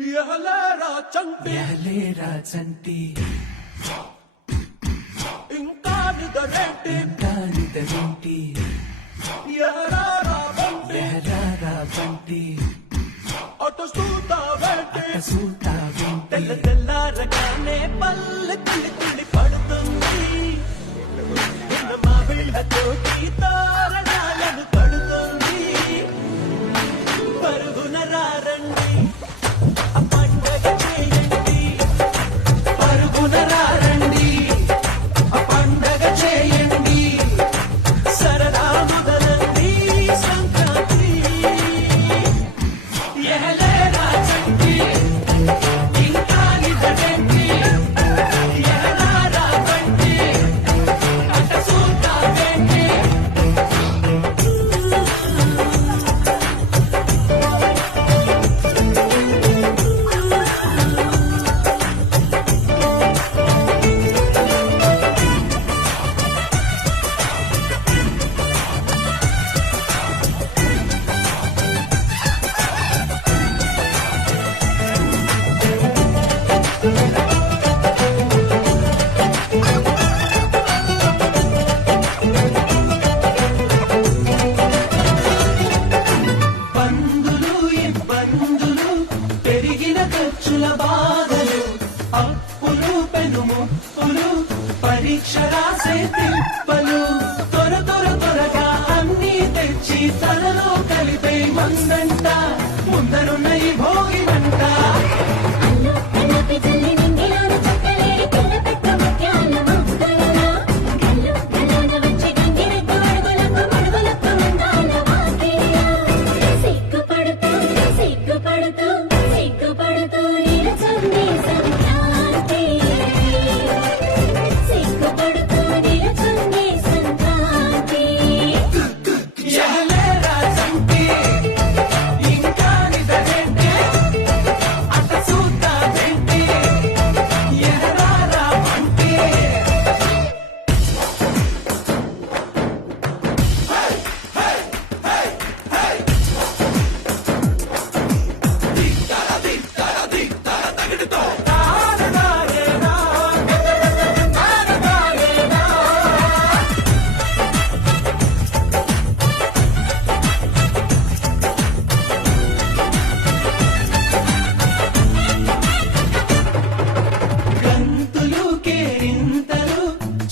ఎహలేరా చంటి ఇంకా నిదరేంటి ఎహరారా బంటి అటు చూస్తావేంటి తెల్ల తెల్లారగానే పల్లె కిలి పడుతుంది మా వీళ్ళతోటి తారణాలను పడుతుంది పరుగున రారండి పండగ చేయండి పరుగున రారండి పండగ చేయండి సరదా మొదలండి సంక్రాంతి ఎహలేరా చంటి ఇంకా నిదరేంటి ఎహరారా బంటి అట చూస్తావేంటి పందులు ఇబ్బందులు పెరిగిన ఖర్చుల బాధలు అప్పులు పెనుముప్పులు పరీక్ష రాసే తిప్పలు త్వరగా అన్ని తెచ్చి తలలో కలిపే మందంట ముందరున్న ఈ భోగినంట ఎహలేరా చంటి ఇంకా నిదరేంటి అట చూస్తావేంటి ఎహరారా బంటి గంతులు కేరింతలు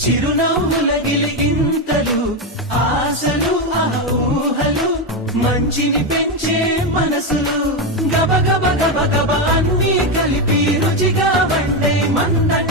చిరునవ్వుల గిలిగింతలు ఆశలు ఆ ఊహలు మంచిని పెంచే మనసులు గబ గబ గబ గబ అన్నీ కలిపి రుచిగా వండే మందంట